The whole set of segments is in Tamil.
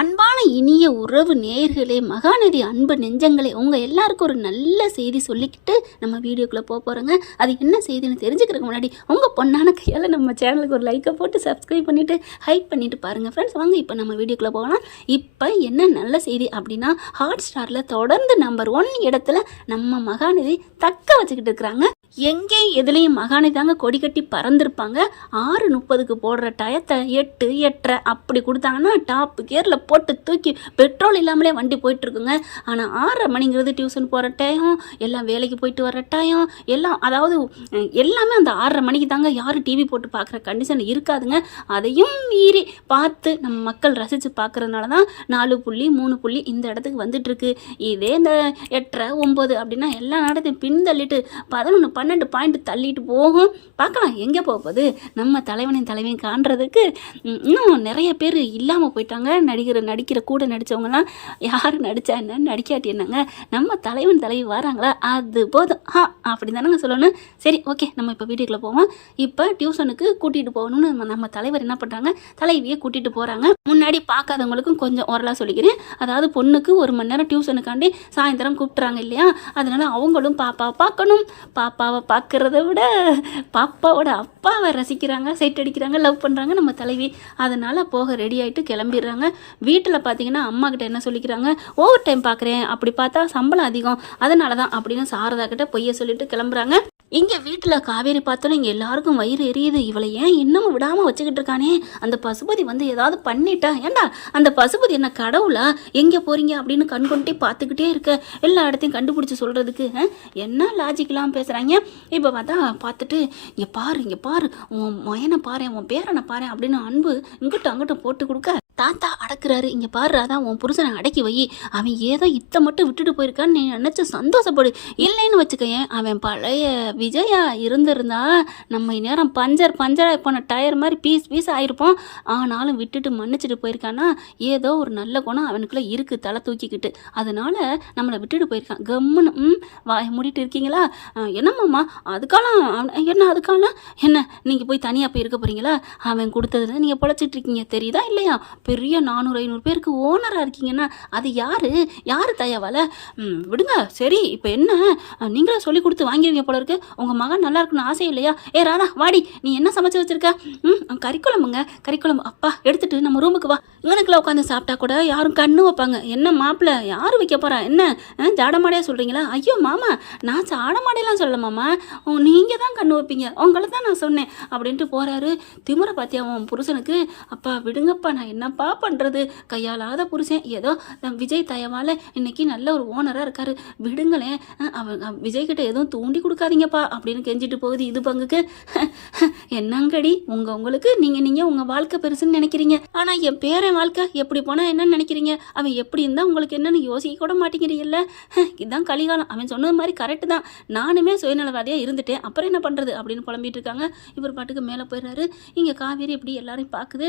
அன்பான இனிய உறவு நேயர்களே, மகாநதி அன்பு நெஞ்சங்களே, உங்கள் எல்லாருக்கும் ஒரு நல்ல செய்தி சொல்லிக்கிட்டு நம்ம வீடியோக்குள்ளே போகிறோங்க. அது என்ன செய்தின்னு தெரிஞ்சுக்கிறதுக்கு முன்னாடி உங்கள் பொண்ணான கையால் நம்ம சேனலுக்கு ஒரு லைக்கை போட்டு சப்ஸ்கிரைப் பண்ணிவிட்டு ஹைப் பண்ணிவிட்டு பாருங்கள் ஃப்ரெண்ட்ஸ். வாங்க இப்போ நம்ம வீடியோக்குள்ளே போகலாம். இப்போ என்ன நல்ல செய்தி அப்படின்னா, ஹாட் ஸ்டாரில் தொடர்ந்து நம்பர் 1 இடத்துல நம்ம மகாநதி தக்க வச்சுக்கிட்டு இருக்கிறாங்க. எங்கேயும் எதுலேயும் மகாநதி தாங்க கொடி கட்டி பறந்துருப்பாங்க. 6:30க்கு போடுற டயத்தை 8, 8:30 அப்படி கொடுத்தாங்கன்னா டாப் கியரில் போட்டு தூக்கி பெட்ரோல் இல்லாமலே வண்டி போயிட்டுருக்குங்க. ஆனால் 6:30 மணிங்கிறது டியூஷன் போகிற டைம், எல்லாம் வேலைக்கு போயிட்டு வர டைம், எல்லாம் அதாவது எல்லாமே அந்த 6:30 மணிக்கு தாங்க யாரும் டிவி போட்டு பார்க்குற கண்டிஷன் இருக்காதுங்க. அதையும் மீறி பார்த்து நம்ம மக்கள் ரசித்து பார்க்குறதுனால தான் 4 புள்ளி 3 புள்ளி இந்த இடத்துக்கு வந்துட்டுருக்கு. இதே இந்த 8:30, 9 அப்படின்னா எல்லா நேரத்தையும் பின்தள்ளிட்டு 11, 12 பாயிண்ட் தள்ளிட்டு போகும். பார்க்கலாம் எங்கே போகுது. நம்ம தலைவனையும் தலைவியும் காண்றதுக்கு இன்னும் நிறைய பேர் இல்லாமல் போயிட்டாங்க. நடிக்கிற கூட நடித்தவங்கலாம் யார் நடித்தா என்ன, நடிக்காட்டி என்னங்க, நம்ம தலைவன் தலைவி வராங்களா அது போதும் அப்படி தானங்க சொல்லணும். சரி, ஓகே, நம்ம இப்போ வீட்டுக்குள்ளே போவோம். இப்போ டியூஷனுக்கு கூட்டிகிட்டு போகணும்னு நம்ம தலைவர் என்ன பண்ணுறாங்க, தலைவியை கூட்டிகிட்டு போகிறாங்க. முன்னாடி பார்க்காதவங்களுக்கும் கொஞ்சம் ஓரலாக சொல்லிக்கிறேன். அதாவது பொண்ணுக்கு 1 மணி நேரம் டியூஷனுக்காண்டி சாயந்தரம் கூப்பிட்றாங்க இல்லையா, அதனால் அவங்களும் பாப்பாவை பார்க்கணும். பாப்பாவை பார்க்குறத விட பாப்பாவோட அப்பாவை ரசிக்கிறாங்க, சைட் அடிக்கிறாங்க, லவ் பண்ணுறாங்க நம்ம தலைவி. அதனால் போக ரெடி ஆகிட்டு கிளம்பிடுறாங்க. வீட்டில் பார்த்தீங்கன்னா அம்மா கிட்ட என்ன சொல்லிக்கிறாங்க, ஓவர் டைம் பார்க்குறேன், அப்படி பார்த்தா சம்பளம் அதிகம், அதனால தான் அப்படின்னு சாரதா கிட்ட பொய்ய சொல்லிட்டு கிளம்புறாங்க. இங்கே வீட்டில் காவேரி பார்த்தோன்னா இங்கே எல்லாருக்கும் வயிறு எரியுது. இவளை ஏன் இன்னமும் விடாமல் வச்சுக்கிட்டு இருக்கானே, அந்த பசுபதி வந்து ஏதாவது பண்ணிட்டா, ஏண்டா அந்த பசுபதி என்ன கடவுளா, எங்கே போகிறீங்க அப்படின்னு கண் கொண்டே பார்த்துக்கிட்டே இருக்க, எல்லா இடத்தையும் கண்டுபிடிச்சி சொல்கிறதுக்கு என்ன லாஜிக்கெலாம் பேசுகிறாங்க. இப்போ பார்த்தா பார்த்துட்டு இங்கே பாரு உன் மயனை பாரு, உன் பேரனை பாரு அப்படின்னு அன்பு இங்கிட்ட அங்கிட்ட போட்டு கொடுக்க தாத்தா அடக்குறாரு. இங்கே பாரு, அதான் உன் புருஷனை அடக்கி வை, அவன் ஏதோ இத்தை மட்டும் விட்டுட்டு போயிருக்கான்னு நீ நினச்சி சந்தோஷப்படு. இல்லைன்னு வச்சுக்கேன், அவன் பழைய விஜயா இருந்திருந்தா நம்ம நேரம் பஞ்சராக போன டயர் மாதிரி பீஸ் ஆகிருப்போம். ஆனாலும் விட்டுட்டு மன்னிச்சுட்டு போயிருக்கான்னா ஏதோ ஒரு நல்ல குணம் அவனுக்குள்ளே இருக்குது, தலை தூக்கிக்கிட்டு, அதனால நம்மளை விட்டுட்டு போயிருக்கான். கம்முன்னு மூடிட்டு இருக்கீங்களா, என்னம்மாம்மா அதுக்காலம் என்ன நீங்கள் போய் தனியாக போய் இருக்க போகிறீங்களா, அவன் கொடுத்ததுல நீங்கள் பொழைச்சிட்டு இருக்கீங்க தெரியுதா இல்லையா, பெரிய 400-500 பேருக்கு ஓனராக இருக்கீங்கன்னா அது யார் தயாவால் விடுங்க. சரி, இப்போ என்ன நீங்களே சொல்லி கொடுத்து வாங்கிடுவீங்க போல இருக்கு, உங்கள் மகன் நல்லா இருக்குன்னு ஆசை இல்லையா. ஏ ராதா வாடி, நீ என்ன சமைச்சு வச்சிருக்க, கறிக்குழம்பு அப்பா எடுத்துட்டு நம்ம ரூமுக்கு வா. இவனுக்குள்ள உட்காந்து சாப்பிட்டா கூட யாரும் கண்ணு வைப்பாங்க. என்ன மாப்பிள்ள யார் வைக்க போகிறா, என்ன ஜாடமாடையாக சொல்கிறீங்களா. ஐயோ மாமா, நான் ஜாடமாடையெல்லாம் சொல்ல மாமா, நீங்கள் தான் கண்ணு வைப்பீங்க, உங்களை தான் நான் சொன்னேன் அப்படின்ட்டு போகிறாரு. திமுறை பார்த்தியா உன் புருஷனுக்கு. அப்பா விடுங்கப்பா, நான் என்னப்பா பண்ணுறது, கையாளாத புருஷன், ஏதோ விஜய் தயவால் இன்னைக்கு நல்ல ஒரு ஓனராக இருக்காரு, விடுங்களேன், விஜய்கிட்ட எதுவும் தூண்டி கொடுக்காதீங்கப்பா அப்படின்னு கெஞ்சிட்டு போகுது இது பங்குக்கு. என்னங்கடி உங்களுக்கு நீங்கள் உங்கள் வாழ்க்கை பெருசுன்னு நினைக்கிறீங்க, ஆனால் என் பேரன் வாழ்க்கை எப்படி போனால் என்னன்னு நினைக்கிறீங்க, அவன் எப்படி இருந்தால் உங்களுக்கு என்னன்னு யோசிக்க கூட மாட்டேங்கிறீல்ல. இதுதான் கலிகாலம். அவன் சொன்னது மாதிரி கரெக்டு தான், நானுமே சுயநலவாதியாக இருந்துட்டேன், அப்புறம் என்ன பண்ணுறது அப்படின்னு புலம்பிட்டு இருக்காங்க. இவர் பாட்டுக்கு மேலே போயிடுறாரு. இங்கே காவேரி இப்படி எல்லாரையும் பார்க்குது.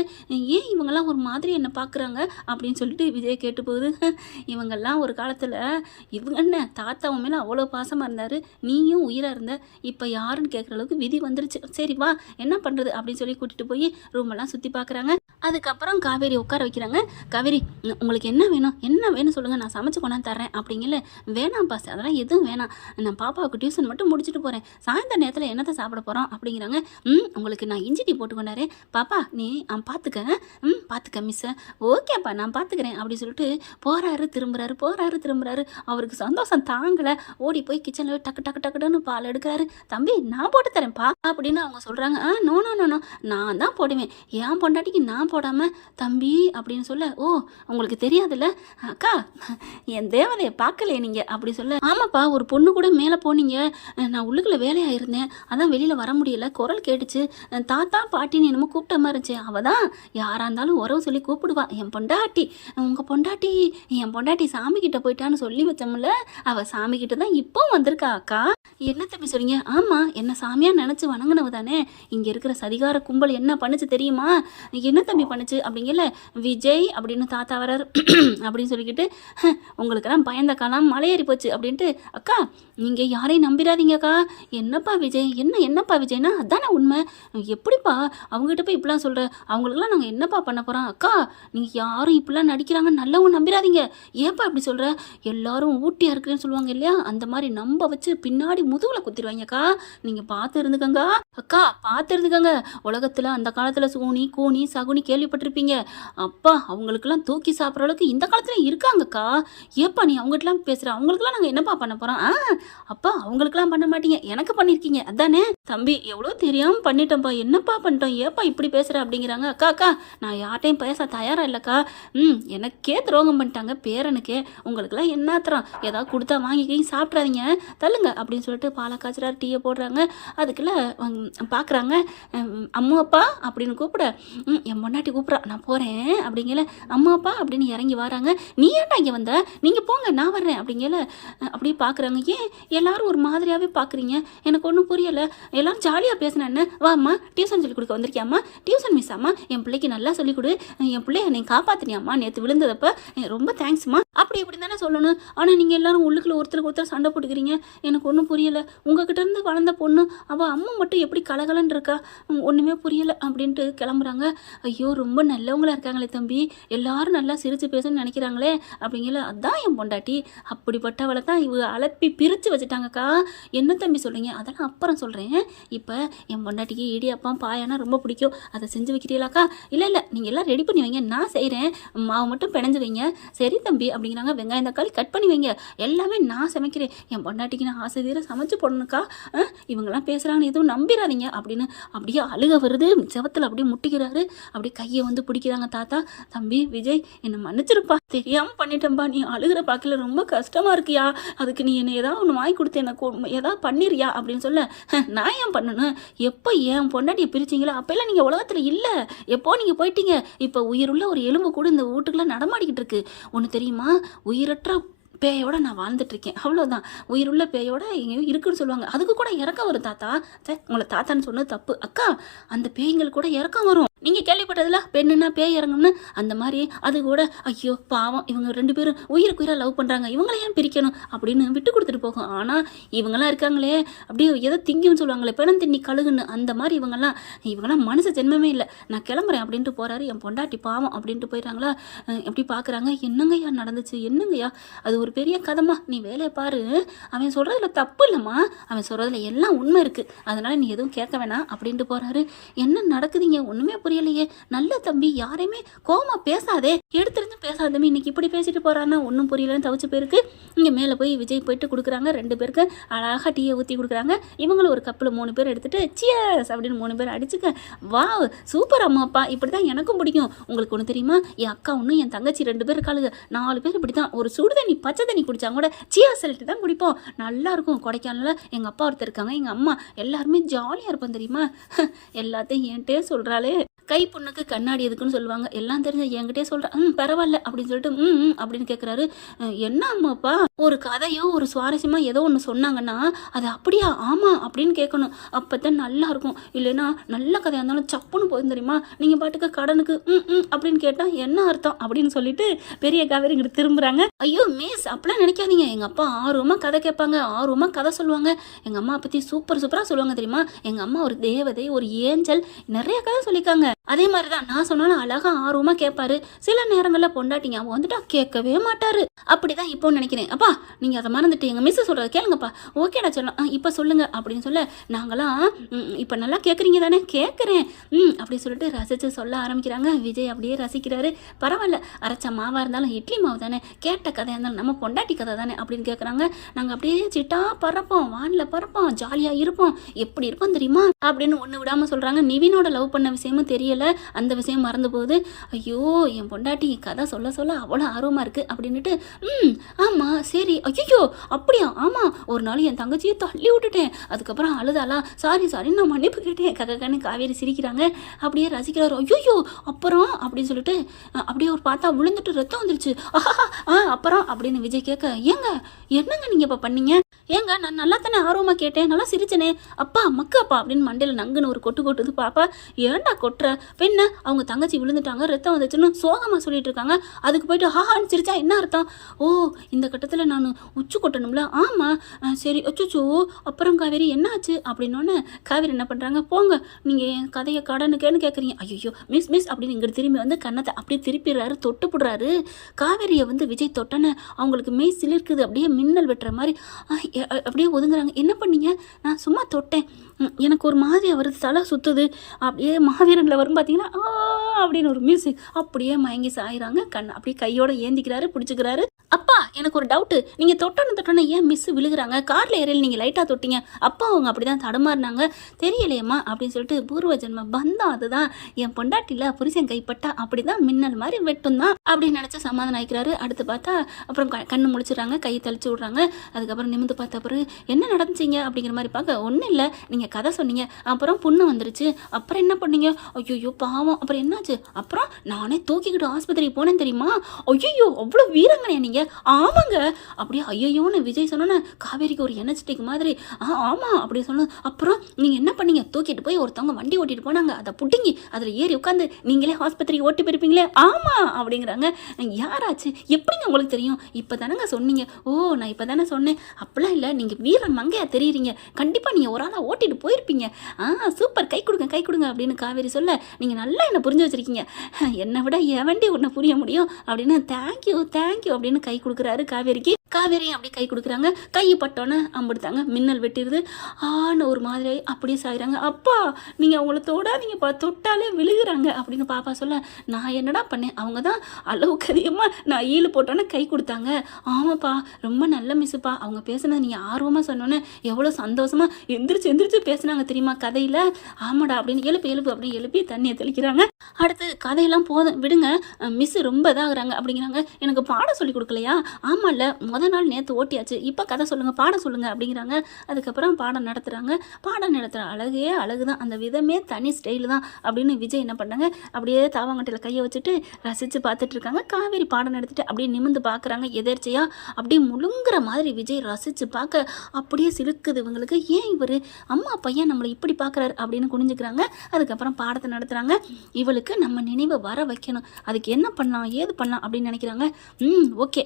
ஏன் இவங்கெல்லாம் ஒரு மாதிரி என்ன பார்க்குறாங்க அப்படின்னு சொல்லிட்டு விஜய் கேட்டு போகுது. இவங்கெல்லாம் ஒரு காலத்தில் இவங்க என்ன தாத்தாவும் மேலே அவ்வளோ பாசமாக இருந்தார், நீயும் உயிராக இருந்த, இப்போ யாருன்னு கேட்குற அளவுக்கு விதி வந்துருச்சு, சரி வா என்ன பண்ணுறது அப்படின்னு சொல்லி கூட்டிகிட்டு போய் ரூமெல்லாம் சுற்றி பார்க்குறாங்க. அதுக்கப்புறம் காவேரி உட்கார வைக்கிறாங்க. காவேரி உங்களுக்கு என்ன வேணும் சொல்லுங்கள், நான் சமைச்சு கொண்டாந்து தர்றேன் அப்படிங்கல. வேணாம் பாஸ், அதெல்லாம் எதுவும் வேணாம், நான் பாப்பாவுக்கு டியூஷன் மட்டும் முடிச்சுட்டு போகிறேன், சாயந்தர நேரத்தில் என்னத்தை சாப்பிட போகிறோம் அப்படிங்கிறாங்க. உங்களுக்கு நான் இஞ்சி டீ போட்டு கொண்டாரு, பாப்பா நீ பார்த்துக்க மிஸ்ஸை, ஓகேப்பா நான் பார்த்துக்கிறேன் அப்படி சொல்லிட்டு போகிறாரு திரும்புறாரு. அவருக்கு சந்தோஷம் தாங்கலை. ஓடி போய் கிச்சனில் டக்குன்னு பால் எடுக்கிறாரு. தம்பி நான் போட்டு தரேன்ப்பா அப்படின்னு அவங்க சொல்கிறாங்க. நோ நான் தான் போடுவேன், என் பொண்டாட்டிக்கு நான் போடாமல் தம்பி அப்படின்னு சொல்ல, ஓ உங்களுக்கு தெரியாதுல்ல அக்கா, என் தேவதையை பார்க்கலையே நீங்கள் அப்படி சொல்ல, ஆமாப்பா ஒரு பொண்ணு கூட மேலே போனீங்க, நான் உள்ளுக்குள்ளே வேலையாக இருந்தேன், அதான் வெளியில் வர முடியல, குரல் கேட்டுச்சு, தாத்தா பாட்டின்னு என்னமோ கூப்பிட்ட மாதிரி இருந்துச்சு, அவள் தான் யாராக இருந்தாலும் உறவு சொல்லி கூப்பிடுவா, என் பொண்டாட்டி, உங்கள் பொண்டாட்டி என் பொண்டாட்டி சாமிக்கிட்ட போயிட்டான்னு சொல்லி வச்சோம்ல, அவள் சாமிக்கிட்ட தான் இப்போ வந்திருக்கா அக்கா. என்ன தம்பி சொல்றீங்க, ஆமாம் என்ன சாமியாக நினச்சி வணங்கினவ தானே, இங்கே இருக்கிற சதிகார கும்பல் என்ன பண்ணுச்சு தெரியுமா, என்ன தம்பி பண்ணுச்சு அப்படிங்கல, விஜய் அப்படின்னு தாத்தா வராரு அப்படின்னு சொல்லிக்கிட்டு, உங்களுக்கெல்லாம் பயந்த காலம் மலையேறி போச்சு அப்படின்ட்டு, அக்கா நீங்கள் யாரையும் நம்பிடாதீங்கக்கா, என்னப்பா விஜய்னா அதானே உண்மை, எப்படிப்பா அவங்ககிட்ட போய் இப்படிலாம் சொல்கிற, அவங்களுக்குலாம் நாங்கள் என்னப்பா பண்ண போகிறோம், அக்கா நீங்கள் யாரும் இப்படிலாம் நடிக்கிறாங்க நல்லவங்க நம்பிடாதீங்க. ஏப்பா இப்படி சொல்கிற? எல்லாரும் ஊட்டியாக இருக்குன்னு சொல்லுவாங்க இல்லையா, அந்த மாதிரி நம்ப வச்சு பின்னாடி முதுகில் குத்திடுவாங்கக்கா. நீங்கள் பார்த்து இருந்துக்கங்க அக்கா, பார்த்து இருந்துக்கங்க. உலகத்தில் அந்த காலத்தில் சூனி கூனி சகுனி கேள்விப்பட்டிருப்பீங்க. அப்பா அவங்களுக்கெல்லாம் தூக்கி சாப்பிட்ற அளவுக்கு இந்த காலத்தில் இருக்காங்கக்கா. ஏப்பா நீ அவங்ககிட்டலாம் பேசுகிற? அவங்களுக்குலாம் நாங்கள் என்னப்பா பண்ண போகிறோம்? அப்பா அவங்களுக்குலாம் பண்ண மாட்டீங்க, எனக்கு பண்ணியிருக்கீங்க அதானே? தம்பி எவ்வளோ தெரியாமல் பண்ணிட்டோம்ப்பா, என்னப்பா பண்ணிட்டோம், ஏப்பா இப்படி பேசுகிற அப்படிங்கிறாங்க. அக்கா அக்கா நான் யார்ட்டையும் பேச தயாராக இல்லைக்கா. எனக்கே துரோகம் பண்ணிட்டாங்க பேரனுக்கே, உங்களுக்குலாம் என்ன தரோம், ஏதாவது கொடுத்தா வாங்கி சாப்பிட்றாதீங்க தள்ளுங்க அப்படின்னு சொல்லிட்டு பாலை காய்ச்சறாரு, டீயை போடுறாங்க. அதுக்குள்ள பார்க்குறாங்க அம்மா அப்பா அப்படின்னு கூப்பிட, என் பொண்டாட்டி கூப்பிட்றா நான் போகிறேன் அப்படிங்கல. அம்மா அப்பா அப்படின்னு இறங்கி வராங்க. நீ ஏன்டா இங்கே வந்த, நீங்கள் போங்க நான் வர்றேன் அப்படிங்கல. அப்படியே பார்க்குறாங்க. ஏன் எல்லாரும் ஒரு மாதிரியாகவே பார்க்குறீங்க, எனக்கு ஒன்றும் புரியலை. எல்லாரும் ஜாலியாக பேசினா என்ன, வாம்மா டியூஷன் சொல்லிக் கொடுக்க வந்திருக்கியாம்மா, டியூஷன் மிஸ் அம்மா என் பிள்ளைக்கு நல்லா சொல்லிக் கொடு, என் பிள்ளைய நீ காப்பாற்றினியாம்மா நேற்று விழுந்ததப்ப, ரொம்ப தேங்க்ஸ்மா அப்படி இப்படி தானே சொல்லணும். ஆனால் நீங்கள் எல்லாரும் உள்ளுக்குள்ள ஒருத்தருக்கு ஒருத்தர் சண்டை போட்டுக்கிறீங்க, எனக்கு ஒன்றும் புரியலை. உங்ககிட்ட இருந்து வளர்ந்த பொண்ணு அவள் அம்மா மட்டும் எப்படி கலகலன்னு இருக்கா, ஒன்றுமே புரியலை அப்படின்ட்டு கிளம்புறாங்க. ஐயோ ரொம்ப நல்லவங்களா இருக்காங்களே தம்பி, எல்லாரும் நல்லா சிரித்து பேசணும்னு நினைக்கிறாங்களே அப்படிங்கல. அதான் என் பொண்டாட்டி, அப்படிப்பட்டவளை தான் இவ அலப்பி பிரித்து வச்சுட்டாங்கக்கா. என்ன தம்பி சொல்கிறீங்க? அதெல்லாம் அப்புறம் சொல்கிறேன். இப்போ என் பொண்டாட்டிக்கு இடியாப்பம் பாயானா ரொம்ப பிடிக்கும், அதை செஞ்சு வைக்கிறீங்களாக்கா? இல்லை இல்லை நீங்கள் எல்லாம் ரெடி பண்ணி வைங்க, நான் செய்கிறேன், மாவு மட்டும் பிணைஞ்சு வைங்க. சரி தம்பி அப்படிங்கிறாங்க. வெங்காயம் தக்காளி கட் பண்ணி வைங்க, எல்லாமே நான் சமைக்கிறேன், என் பொண்டாட்டிக்கு நான் ஆசை தீர சமைச்சு போடணுக்கா. இவங்கெல்லாம் பேசுகிறாங்கன்னு எதுவும் நம்பிடாதீங்க அப்படின்னு அப்படியே அழுக வருது. செவத்தில் அப்படியே முட்டிக்கிறாரு. அப்படியே கையை வந்து பிடிக்கிறாங்க தாத்தா. தம்பி விஜய் என்னை மன்னிச்சிருப்பா, தெரியாமல் பண்ணிட்டேன்பா, நீ அழுகிற பார்க்கல ரொம்ப கஷ்டமாக இருக்கியா, அதுக்கு நீ என்னை ஏதாவது ஒன்று வாங்கி கொடுத்து எனக்கு ஏதாவது பண்ணிடுறியா அப்படின்னு சொல்ல. நான் ஏன் பண்ணணும், எப்போ என் பொண்டாட்டியை பிரிச்சிங்களோ அப்போல்லாம் நீங்கள் உலகத்தில் இல்லை, எப்போ நீங்கள் போயிட்டீங்க. இப்போ உயிருள்ள ஒரு எலும்பு கூட இந்த வீட்டுக்குள்ளே நடமாடிக்கிட்டு இருக்கு. ஒன்று தெரியுமா, உயிரற்ற பேயோட நான் வாழ்ந்துட்டுருக்கேன், அவ்வளோதான். உயிருள்ள பேயோட எங்கேயும் இருக்குன்னு சொல்லுவாங்க, அதுக்கு கூட இறக்கம் வரும் தாத்தா. உங்களை தாத்தான்னு சொன்னது தப்பு அக்கா, அந்த பேய்கள் கூட இறக்கம் வரும். நீங்கள் கேள்விப்பட்டதில்ல பெண்ணுன்னா பேய் இறங்கும்னு, அந்த மாதிரி அது கூட ஐயோ பாவம் இவங்க ரெண்டு பேரும் உயிருக்கு உயிராக லவ் பண்ணுறாங்க, இவங்கள ஏன் பிரிக்கணும் அப்படின்னு விட்டு கொடுத்துட்டு போகும். ஆனால் இவங்கெல்லாம் இருக்காங்களே அப்படியே எதோ திங்குன்னு சொல்லுவாங்களே பெணம் தின்னி கழுகுன்னு, அந்த மாதிரி இவங்கெல்லாம் மனுஷ ஜென்மமே இல்லை, நான் கிளம்புறேன் அப்படின்ட்டு போகிறாரு. என் பொண்டாட்டி பாவம் அப்படின்ட்டு போயிடுறாங்களா. எப்படி பார்க்குறாங்க, என்னங்கய்யா நடந்துச்சு, என்னங்கய்யா அது ஒரு பெரிய கதைமா, நீ வேலையை பாரு, அவன் சொல்கிறதுல தப்பு இல்லைம்மா, அவன் சொல்கிறதுல எல்லாம் உண்மை இருக்குது, அதனால் நீ எதுவும் கேட்க வேணாம் அப்படின்ட்டு போகிறாரு. என்ன நடக்குதுங்க ஒன்றுமே புரியலையே. நல்ல தம்பி, யாரையுமே கோமா பேசாதே, எடுத்துருந்து பேசாத தம்பி, இன்னைக்கு இப்படி பேசிட்டு போறான்னா ஒன்றும் புரியலன்னு தவிச்சு போயிருக்கு. இங்கே மேலே போய் விஜய் போயிட்டு கொடுக்குறாங்க. 2 பேருக்கு அழகாக டீயை ஊற்றி கொடுக்குறாங்க. இவங்களும் ஒரு கப்பில் 3 பேர் எடுத்துட்டு சியர்ஸ் அப்படின்னு 3 பேர் அடிச்சுக்க. வா சூப்பர் அம்மா அப்பா, இப்படி தான் எனக்கும் பிடிக்கும். உங்களுக்கு ஒன்று தெரியுமா, என் அக்கா ஒன்று என் தங்கச்சி 2 பேர் இருக்காளுங்க, 4 பேர் இப்படி தான் ஒரு சுடு தண்ணி பச்சை தண்ணி குடித்தா கூட சியர்ஸ் சொல்லிட்டு தான் குடிப்போம், நல்லா இருக்கும். கொடைக்கானல எங்கள் அப்பா ஒருத்தர் இருக்காங்க, எங்கள் அம்மா எல்லாருமே ஜாலியாக இருப்போம் தெரியுமா. எல்லாத்தையும் என்கிட்டே சொல்கிறாளே, கை புண்ணுக்கு கண்ணாடி எதுக்குன்னு சொல்லுவாங்க, எல்லாம் தெரிஞ்ச என்கிட்டே சொல்கிறேன். பரவாயில்ல அப்படின்னு சொல்லிட்டு அப்படின்னு கேட்குறாரு. என்ன அம்மாப்பா, ஒரு கதையோ ஒரு சுவாரஸ்யமாக ஏதோ ஒன்று சொன்னாங்கன்னா அது அப்படியா ஆமாம் அப்படின்னு கேட்கணும், அப்போ தான் நல்லா இருக்கும். இல்லைன்னா நல்ல கதையாக இருந்தாலும் சப்புன்னு போதும் தெரியுமா, நீங்கள் பாட்டுக்கு கடனுக்கு அப்படின்னு கேட்டால் என்ன அர்த்தம் அப்படின்னு சொல்லிட்டு பெரிய காவேரி இங்கிட்டு திரும்புகிறாங்க. ஐயோ மிஸ் அப்படிலாம் நினைக்காதீங்க, எங்கள் அப்பா ஆர்வமாக கதை கேட்பாங்க, ஆர்வமாக கதை சொல்லுவாங்க, எங்கள் அம்மா பற்றி சூப்பராக சொல்லுவாங்க தெரியுமா. எங்கள் அம்மா ஒரு தேவதை, ஒரு ஏஞ்சல், நிறைய கதை சொல்லியிருக்காங்க. அதே மாதிரி தான் நான் சொன்னாலும் அழகாக ஆர்வமாக கேட்பாரு. சில நேரங்களில் பொண்டாட்டிங்க அவன் வந்துட்டா கேட்கவே மாட்டாரு. அப்படி தான் இப்போ நினைக்கிறேன். அப்பா நீங்கள் அதை மறந்துட்டு எங்கள் மிஸ் சொல்கிறத கேளுங்கப்பா. ஓகேடா சொல்லலாம், இப்போ சொல்லுங்கள் அப்படின்னு சொல்ல, நாங்களாம் இப்போ நல்லா கேட்குறீங்க தானே, கேட்குறேன் அப்படின்னு சொல்லிட்டு ரசித்து சொல்ல ஆரம்பிக்கிறாங்க. விஜய் அப்படியே ரசிக்கிறாரு. பரவாயில்ல, அரைச்ச மாவாக இருந்தாலும் இட்லி மாவு தானே, கேட்ட கதையாக இருந்தாலும் நம்ம பொண்டாட்டி கதை தானே அப்படின்னு கேட்குறாங்க. நாங்கள் அப்படியே சிட்டா பறப்போம், வானில் பறப்போம், ஜாலியாக இருப்போம், எப்படி இருப்போம் தெரியுமா அப்படின்னு ஒன்று விடாமல் சொல்கிறாங்க. நிவினோட லவ் பண்ண விஷயமும் தெரியல, அந்த விஷயம் மறந்து போகுது. ஐயோ என் பொண்டாட்டி கதை சொல்ல சொல்ல அவ்வளோ ஆர்வமாக இருக்குது அப்படின்ட்டு ஆமாம் சரி, ஐயோ அப்படியா, ஆமாம் ஒரு நாள் என் தங்கச்சியை தள்ளி விட்டுட்டேன், அதுக்கப்புறம் அழுதாளா, சாரி நான் மன்னிப்பு கேட்டேன் கக்கன்னு காவேரி சிரிக்கிறாங்க. அப்படியே ரசிக்கிறாரு. ஐயோ அப்புறம் அப்படின்னு சொல்லிட்டு அப்படியே ஒரு பார்த்தா விழுந்துட்டு ரத்தம் வந்துருச்சு. அப்புறம் அப்படின்னு விஜய் கேட்க, ஏங்க என்னங்க நீங்கள் இப்போ பண்ணீங்க, ஏங்க நான் நல்லா தானே ஆர்வமாக கேட்டேன், நல்லா சிரிச்சனே, அப்பா மக்காப்பா அப்படின்னு மண்டையில் நங்குன்னு ஒரு கொட்டு கொட்டுது. பாப்பா ஏன்டா கொட்டுற, பின்ன அவங்க தங்கச்சி விழுந்துட்டாங்க, ரத்தம் வந்துச்சுன்னு சோகமாக சொல்லிட்டு இருக்காங்க, அதுக்கு போயிட்டு ஹாஹான்னு சிரிச்சா என்ன அர்த்தம்? ஓ இந்த கட்டத்தில் நான் உச்சு கொட்டணும்ல, ஆமாம் சரி அச்சோ அப்புறம் காவேரி என்னாச்சு அப்படின்னோன்னு காவேரி என்ன பண்ணுறாங்க, போங்க நீங்கள் என் கதையை கடனுக்கேன்னு கேட்குறீங்க, ஐயோ மிஸ் மிஸ் அப்படின்னு இங்கிட்டு திரும்பி வந்து கண்ணத்தை அப்படியே திருப்பிடுறாரு, தொட்டு போடுறாரு. காவேரியை வந்து விஜய் தொட்டனை அவங்களுக்கு மெய் சிலிர்க்குது, அப்படியே மின்னல் வெட்டுற மாதிரி அப்படியே ஒதுங்குறாங்க. என்ன பண்ணீங்க? நான் சும்மா தொட்டேன், எனக்கு ஒரு மாதிரி வருது, தலை சுற்றுது, அப்படியே மாவீரனில் வரும் பார்த்தீங்கன்னா அப்படின்னு ஒரு மியூசிக், அப்படியே மயங்கி சாயிறாங்க. கண் அப்படியே கையோட ஏந்திக்கிறாரு, பிடிச்சிக்கிறாரு. அப்பா எனக்கு ஒரு டவுட்டு, நீங்கள் தொட்டோன்னு ஏன் மிஸ் விழுகிறாங்க, காரில் ஏறையில் நீங்கள் லைட்டாக தொட்டிங்க, அப்பா அவங்க அப்படி தான் தடுமாறினாங்க தெரியலையம்மா அப்படின்னு சொல்லிட்டு பூர்வ ஜென்ம பந்தம் அதுதான், என் பொண்டாட்டியில் புருஷன் கைப்பட்டா அப்படி தான் மின்னல் மாதிரி வெட்டும் தான் அப்படின்னு நினச்சி சமாதானம் ஆகிக்கிறாரு. அடுத்து பார்த்தா அப்புறம் கண்ணு முடிச்சிடுறாங்க, கையை தெளிச்சு விட்றாங்க. அதுக்கப்புறம் நிமிந்து பார்த்த பிறகு என்ன நடந்துச்சிங்க அப்படிங்கிற மாதிரி பார்க்க, ஒன்றும் இல்லை நீங்கள் கதை சொன்னீங்க, அப்புறம் புண்ணு வந்துருச்சு, அப்புறம் என்ன பண்ணீங்க, ஐயோ பாவம், அப்புறம் என்னாச்சு, அப்புறம் நானே தூக்கிக்கிட்டு ஆஸ்பத்திரிக்கு போனேன் தெரியுமா, ஐயோ அவ்வளோ வீரங்கனே நீங்கள், ஆமாங்க அப்படியே ஐயோன்னு விஜய் சொன்னோன்னே காவேரிக்கு ஒரு எனர்ஜெட்டிக் மாதிரி, ஆமாம் அப்படி சொன்னோம். அப்புறம் நீங்கள் என்ன பண்ணீங்க, தூக்கிட்டு போய் ஒருத்தவங்க வண்டி ஓட்டிட்டு போனாங்க, அதை புட்டிங்கி அதில் ஏறி உட்காந்து நீங்களே ஆஸ்பத்திரிக்கு ஓட்டி போயிருப்பீங்களே, ஆமாம் அப்படிங்கிறாங்க. யாராச்சு, எப்படிங்க உங்களுக்கு தெரியும், இப்போ தானேங்க சொன்னீங்க, ஓ நான் இப்போ தானே சொன்னேன், அப்படிலாம் இல்லை நீங்கள் வீரன் மங்கையா தெரியுறீங்க, கண்டிப்பாக நீங்கள் ஒரு ஆளாக ஓட்டிட்டு போயிருப்பீங்க, சூப்பர் கை கொடுங்க கை கொடுங்க அப்படின்னு காவேரி சொல்ல, நீங்கள் நல்லா என்னை புரிஞ்சு வச்சுருக்கீங்க, என்னை விட எவண்டி உன்னை புரிய முடியும் அப்படின்னு தேங்க்யூ தேங்க்யூ அப்படின்னு கை கொடுக்குறாரு காவேரிக்கு. காவேரியும் அப்படி கை கொடுக்குறாங்க, கை பட்டோன்னே அம்பிடுத்தாங்க, மின்னல் வெட்டிடுது, ஒரு மாதிரி அப்படியே சாயிறாங்க. அப்பா நீங்கள் அவங்கள தொடாதீங்கப்பா, தொட்டாலே விழுகிறாங்க அப்படின்னு பாப்பா சொல்ல, நான் என்னடா பண்ணேன், அவங்க தான் அளவுக்கு அதிகமாக நான் ஈழு போட்டோன்னே கை கொடுத்தாங்க, ஆமாப்பா ரொம்ப நல்ல மிஸ்ஸுப்பா, அவங்க பேசுனது நீங்கள் ஆர்வமாக சொன்னோன்னே எவ்வளோ சந்தோஷமாக எந்திரிச்சு பேசுனாங்க தெரியுமா கதையில், ஆமாடா அப்படின்னு எழுப்பு அப்படின்னு எழுப்பி தண்ணியை தெளிக்கிறாங்க. அடுத்து கதையெல்லாம் போதும் விடுங்க, மிஸ் ரொம்ப இதாகிறாங்க அப்படிங்கிறாங்க, எனக்கு பாடம் சொல்லி கொடுக்கலையா, ஆமாம்ல முதல் நாள் நேற்று ஓட்டியாச்சு, இப்போ கதை சொல்லுங்கள் பாடம் சொல்லுங்கள் அப்படிங்கிறாங்க. அதுக்கப்புறம் பாடம் நடத்துகிறாங்க, பாடம் நடத்துகிற அழகு தான், அந்த விதமே தனி ஸ்டைலு தான் அப்படின்னு விஜய் என்ன பண்ணாங்க, அப்படியே தாவாங்கட்டையில் கையை வச்சுட்டு ரசித்து பார்த்துட்டு இருக்காங்க. காவேரி பாடம் நடத்திட்டு அப்படியே நிமிந்து பார்க்குறாங்க, எதேர்ச்சியாக அப்படியே முழுங்குற மாதிரி விஜய் ரசித்து பார்க்க அப்படியே சிலுக்குது இவங்களுக்கு, ஏன் இவர் அம்மா பையன் நம்மளை இப்படி பார்க்குறாரு அப்படின்னு குனிஞ்சுக்கிறாங்க. அதுக்கப்புறம் பாடத்தை நடத்துகிறாங்க. இவளுக்கு நம்ம நினைவை வர வைக்கணும், அதுக்கு என்ன பண்ணலாம் ஏது பண்ணலாம் அப்படின்னு நினைக்கிறாங்க. ஓகே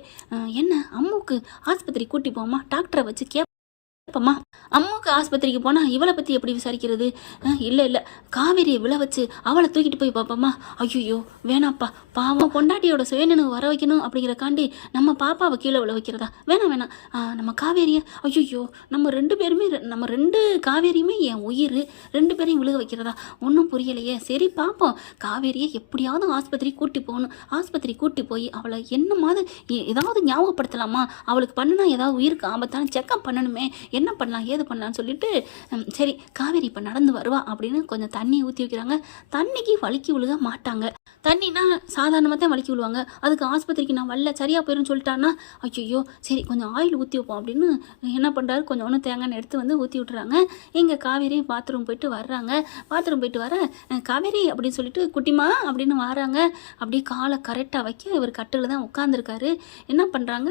என்ன அம்முக்கு ஆஸ்பத்திரி கூட்டி போமா, டாக்டரை வச்சு கேப்பமா, அம்முக்கு ஆஸ்பத்திரிக்கு போனால் இவளை பற்றி எப்படி விசாரிக்கிறது, இல்லை காவேரியை விழ வச்சு அவளை தூக்கிட்டு போய் பார்ப்போமா, ஐயோ வேணாப்பா, பாவம் பொண்டாட்டியோட சுயநினைவு வர வைக்கணும் அப்படிங்கிறக்காண்டி நம்ம பாப்பாவை கீழே விழ வைக்கிறதா, வேணாம் நம்ம காவேரியை, ஐயோ நம்ம ரெண்டு காவேரியுமே என் உயிர், ரெண்டு பேரையும் விழுக வைக்கிறதா, ஒன்றும் புரியலையே, சரி பார்ப்போம், காவேரியை எப்படியாவது ஆஸ்பத்திரி கூட்டி போகணும், ஆஸ்பத்திரி கூட்டி போய் அவளை என்னமாவது ஏதாவது ஞாபகப்படுத்தலாமா, அவளுக்கு பண்ணுனா ஏதாவது உயிருக்கு ஆபத்தான செக்கப் பண்ணணுமே, என்ன பண்ணலாம் ஏது பண்ணலான்னு சொல்லிட்டு சரி காவேரி இப்போ நடந்து வருவா அப்படின்னு கொஞ்சம் தண்ணி ஊற்றி வைக்கிறாங்க. தண்ணிக்கு வலிக்கி விழுக மாட்டாங்க, தண்ணினா சாதாரணமாக தான் வலிக்கி விழுவாங்க, அதுக்கு ஆஸ்பத்திரிக்கு நான் வரல சரியாக போயிடும் சொல்லிட்டான்னா, ஐயோ சரி கொஞ்சம் ஆயில் ஊற்றி வைப்போம் அப்படின்னு என்ன பண்ணுறாரு, கொஞ்சம் ஒன்று தேங்காய் எடுத்து வந்து ஊற்றி விட்டுறாங்க. எங்கள் காவேரி பாத்ரூம் போயிட்டு வர்றாங்க, பாத்ரூம் போயிட்டு வர காவேரி அப்படின்னு சொல்லிட்டு குட்டிமா அப்படின்னு வராங்க, அப்படியே காலை கரெக்டாக வைக்க இவர் கட்டில் தான் உட்காந்துருக்காரு. என்ன பண்ணுறாங்க,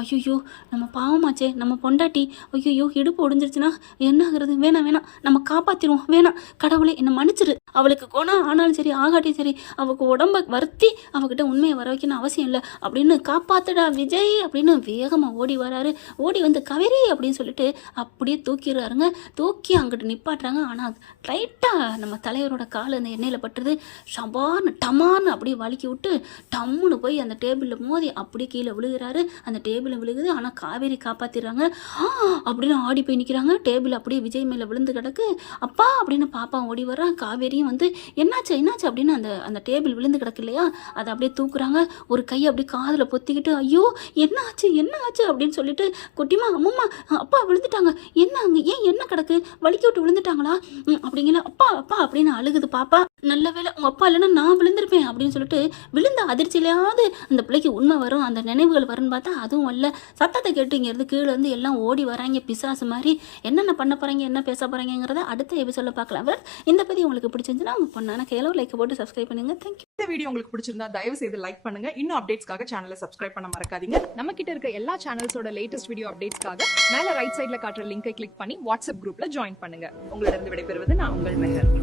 ஐயோ நம்ம பாவமாச்சே, நம்ம பொண்டாட்டி, ஐயோ இடுப்பு ஒடிஞ்சிருச்சுன்னா என்ன ஆகுறது, வேணாம் நம்ம காப்பாற்றிடுவோம், வேணாம் கடவுளே என்னை மன்னிச்சிரு, அவளுக்கு குணம் ஆனாலும் சரி ஆகாட்டியும் சரி அவளுக்கு உடம்பை வருத்தி அவகிட்ட உண்மையை வர வைக்கணும் அவசியம் இல்லை அப்படின்னு காப்பாத்துடா விஜய் அப்படின்னு வேகமாக ஓடி வராரு. ஓடி வந்து காவேரி அப்படின்னு சொல்லிட்டு அப்படியே தூக்கிடுறாருங்க. தூக்கி அங்கிட்டு நிப்பாட்டுறாங்க. ஆனால் லைட்டாக நம்ம தலைவரோட கால் அந்த எண்ணெயில் பட்டுறது, ஷபான்னு டமான்னு அப்படியே வலிக்கி விட்டு டம்முன்னு போய் அந்த டேபிளில் மோதி அப்படியே கீழே விழுகிறாரு. அந்த டேபிளில் விழுகுது. ஆனால் காவேரி காப்பாற்றிடுறாங்க. அப்படின்னு ஆடி போய் நிற்கிறாங்க. டேபிள் அப்படியே விஜய் மேலே விழுந்து கிடக்கு. அப்பா அப்படின்னு பாப்பா ஓடி வர்றான். காவேரியும் வந்து என்னாச்சு அப்படின்னு அந்த டேபிள் விழுந்து கிடக்கு இல்லையா, அதை அப்படியே தூக்குறாங்க. ஒரு கை அப்படியே காதில் பொத்திக்கிட்டு ஐயோ என்ன ஆச்சு அப்படின்னு சொல்லிட்டு, குட்டிமா அம்மா அப்பா விழுந்துட்டாங்க, என்ன அங்கே ஏன் என்ன கிடக்கு, வலிக்கி விட்டு விழுந்துட்டாங்களா அப்படிங்கிற அப்பா அப்படின்னு அழுகுது பாப்பா. நல்ல வேளை உங்கள் அப்பா இல்லைன்னா நான் விழுந்திருப்பேன் அப்படின்னு சொல்லிட்டு விழுந்த அதிர்ச்சியிலையாவது அந்த பிள்ளைக்கு உண்மை வரும், அந்த நினைவுகள் வரும்னு பார்த்தா அதுவும் வரல. சத்தத்தை கேட்டு இங்கேருந்து கீழே இருந்து எல்லாம் ஓடி வராங்க பிசாசு மாதிரி. என்னென்ன பண்ண போகிறாங்க, என்ன பேச போகிறாங்கிறத அடுத்த எபிசோடில் பார்க்கலாம். இந்த பதிவு உங்களுக்கு பிடிச்சிருந்துச்சுன்னா உங்கள் பொண்ணான கையில் லைக் போட்டு சப்ஸ்கிரைப் பண்ணுங்க. தேங்க்யூ. இந்த வீடியோ உங்களுக்கு பிடிச்சிருந்தா தயவு செய்து லைக் பண்ணுங்க. இன்னும் அப்டேட்ஸ்க்காக சேனலை சப்ஸ்கிரைப் பண்ண மறக்காதீங்க. நம்ம கிட்ட இருக்க எல்லா சேனல்ஸோட லேட்டஸ்ட் வீடியோ அப்டேட்ஸ்க்காக மேல ரைட் சைடுல காட்டுற லிங்கை கிளிக் பண்ணி வாட்ஸ்அப் குரூப்ல ஜாயின் பண்ணுங்க. உங்களிடம் விடைபெறுவது நான் உங்கள் மெஹர்.